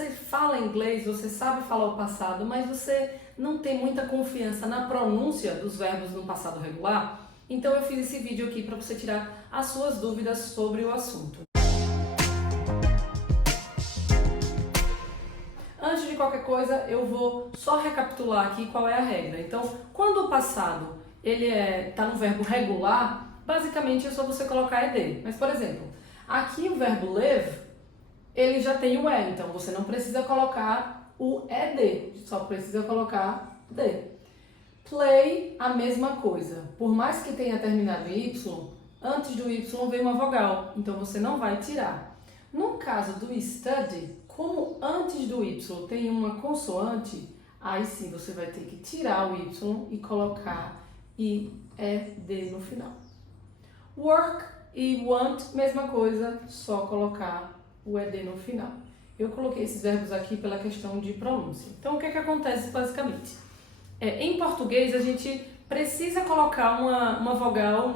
você fala inglês, você sabe falar o passado, mas você não tem muita confiança na pronúncia dos verbos no passado regular, então eu fiz esse vídeo aqui para você tirar as suas dúvidas sobre o assunto. Antes de qualquer coisa, eu vou só recapitular aqui qual é a regra. Então, quando o passado ele tá no verbo regular, basicamente é só você colocar ed. Mas, por exemplo, aqui o verbo live, ele já tem o e, então você não precisa colocar o ed, só precisa colocar d. Play, a mesma coisa. Por mais que tenha terminado em y, antes do y vem uma vogal, então você não vai tirar. No caso do study, como antes do y tem uma consoante, aí sim você vai ter que tirar o y e colocar ed no final. Work e want, mesma coisa, só colocar o ed no final. Eu coloquei esses verbos aqui pela questão de pronúncia. Então, o que acontece basicamente? Em português, a gente precisa colocar uma vogal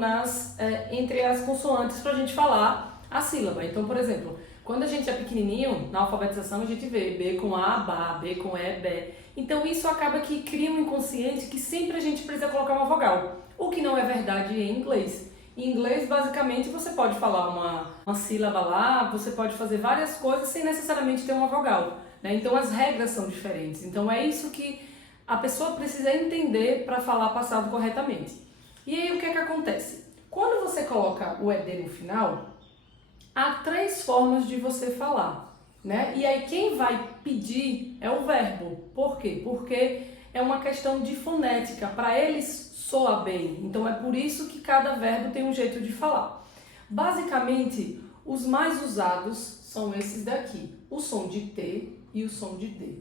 entre as consoantes para a gente falar a sílaba. Então, por exemplo, quando a gente é pequenininho, na alfabetização, a gente vê B com A, Bá, B com E, Bé. Então, isso acaba que cria um inconsciente que sempre a gente precisa colocar uma vogal, o que não é verdade em inglês. Em inglês, basicamente, você pode falar uma sílaba lá, você pode fazer várias coisas sem necessariamente ter uma vogal, né? Então, as regras são diferentes. Então, é isso que a pessoa precisa entender para falar passado corretamente. E aí, o que acontece? Quando você coloca o ed no final, há 3 formas de você falar, né? E aí, quem vai pedir é o verbo. Por quê? Porque é uma questão de fonética. Para eles, soa bem. Então, é por isso que cada verbo tem um jeito de falar. Basicamente, os mais usados são esses daqui. O som de T e o som de D.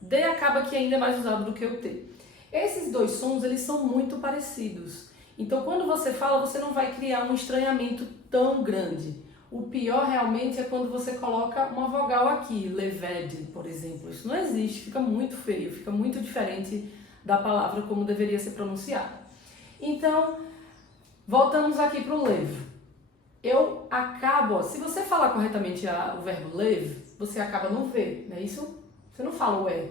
D acaba que ainda é mais usado do que o T. Esses 2 sons, eles são muito parecidos. Então, quando você fala, você não vai criar um estranhamento tão grande. O pior realmente é quando você coloca uma vogal aqui, leved, por exemplo. Isso não existe, fica muito feio, fica muito diferente da palavra como deveria ser pronunciada. Então, voltamos aqui para o live. Eu acabo, se você falar corretamente o verbo live, você acaba no V, não é isso? Você não fala o E.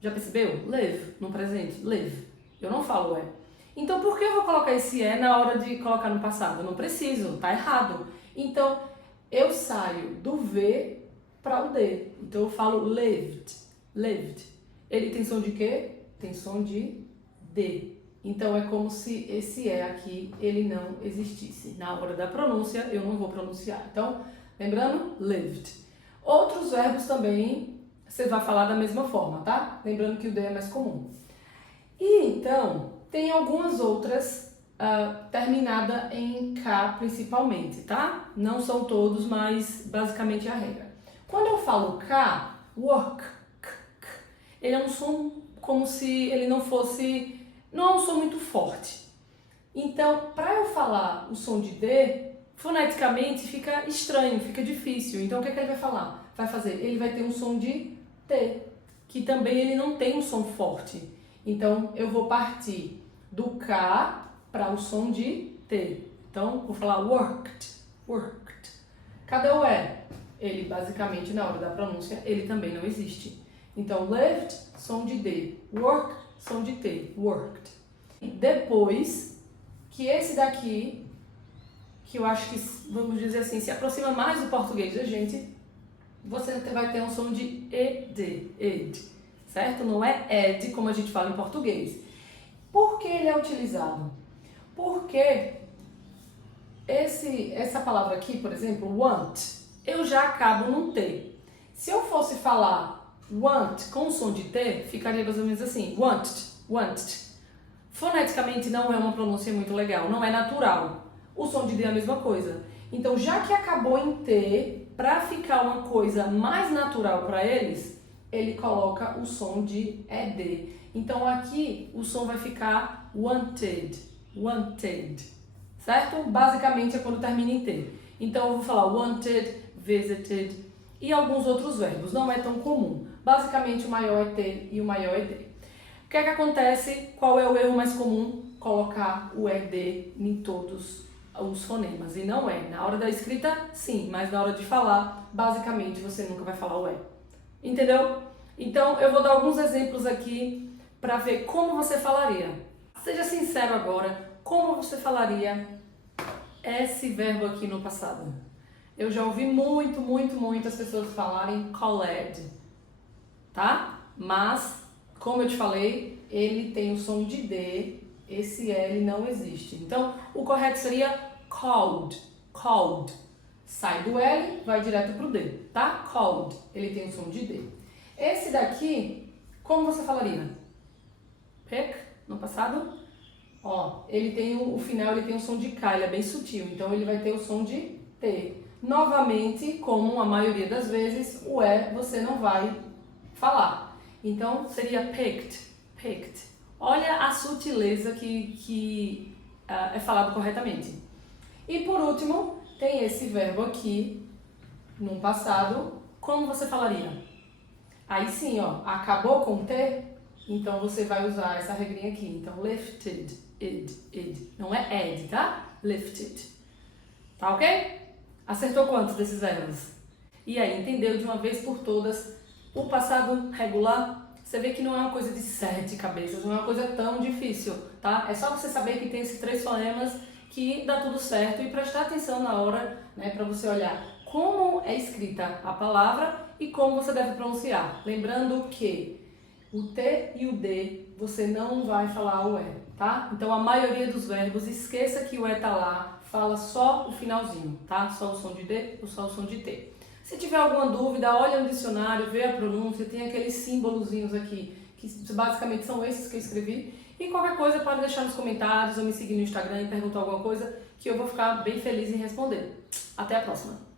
Já percebeu? Live, no presente, live. Eu não falo o E. Então, por que eu vou colocar esse E na hora de colocar no passado? Eu não preciso, tá errado. Então, eu saio do V para o D. Então, eu falo lived, lived. Ele tem som de quê? Tem som de D. Então, é como se esse E aqui, ele não existisse. Na hora da pronúncia, eu não vou pronunciar. Então, lembrando, lived. Outros verbos também, você vai falar da mesma forma, tá? Lembrando que o D é mais comum. E, então, tem algumas outras terminada em K principalmente, tá? Não são todos, mas basicamente é a regra. Quando eu falo K, work, ele é um som como se ele não é um som muito forte. Então, para eu falar o som de D, foneticamente fica estranho, fica difícil. Então, o que ele vai falar? Ele vai ter um som de T, que também ele não tem um som forte. Então, eu vou partir do K para o som de T. Então, vou falar worked, worked. Cadê o E? Ele, basicamente, na hora da pronúncia, ele também não existe. Então, lived, som de D. Work, som de T. Worked. Depois, que esse daqui, que eu acho que, vamos dizer assim, se aproxima mais do português da gente, você vai ter um som de ED, ed, certo? Não é ed, como a gente fala em português. Por que ele é utilizado? Porque essa palavra aqui, por exemplo, want, eu já acabo num T. Se eu fosse falar want com som de T, ficaria mais ou menos assim, wanted, wanted. Foneticamente não é uma pronúncia muito legal, não é natural. O som de D é a mesma coisa. Então, já que acabou em T, para ficar uma coisa mais natural para eles, ele coloca o som de ED. Então, aqui o som vai ficar wanted, wanted, certo? Basicamente é quando termina em T. Então, eu vou falar wanted, visited e alguns outros verbos. Não é tão comum. Basicamente, o maior é T e o maior é D. O que acontece? Qual é o erro mais comum? Colocar o ED em todos os fonemas. E não é. Na hora da escrita, sim. Mas na hora de falar, basicamente, você nunca vai falar o E. Entendeu? Então, eu vou dar alguns exemplos aqui para ver como você falaria. Seja sincero agora, como você falaria esse verbo aqui no passado? Eu já ouvi muitas pessoas falarem called, tá? Mas, como eu te falei, ele tem o som de D, esse L não existe. Então, o correto seria called, called. Sai do L, vai direto pro D, tá? Called, ele tem o som de D. Esse daqui, como você falaria? Pick, no passado? Ó, ele tem o final, ele tem o som de K, ele é bem sutil, então ele vai ter o som de T. Novamente, como a maioria das vezes, o E você não vai falar. Então, seria picked, picked. Olha a sutileza que é falado corretamente. E por último, tem esse verbo aqui, no passado, como você falaria? Aí sim, ó, acabou com T, então você vai usar essa regrinha aqui. Então, lifted, id. Não é ed, tá? Lifted. Tá ok? Acertou quantos desses verbos? E aí, entendeu de uma vez por todas o passado regular? Você vê que não é uma coisa de 7 cabeças, não é uma coisa tão difícil, tá? É só você saber que tem esses 3 fonemas que dá tudo certo e prestar atenção na hora, né, para você olhar como é escrita a palavra e como você deve pronunciar. Lembrando que o T e o D você não vai falar o E, tá? Então a maioria dos verbos, esqueça que o E tá lá, fala só o finalzinho, tá? Só o som de D ou só o som de T. Se tiver alguma dúvida, olha no dicionário, vê a pronúncia, tem aqueles símbolozinhos aqui, que basicamente são esses que eu escrevi. E qualquer coisa pode deixar nos comentários ou me seguir no Instagram e perguntar alguma coisa que eu vou ficar bem feliz em responder. Até a próxima!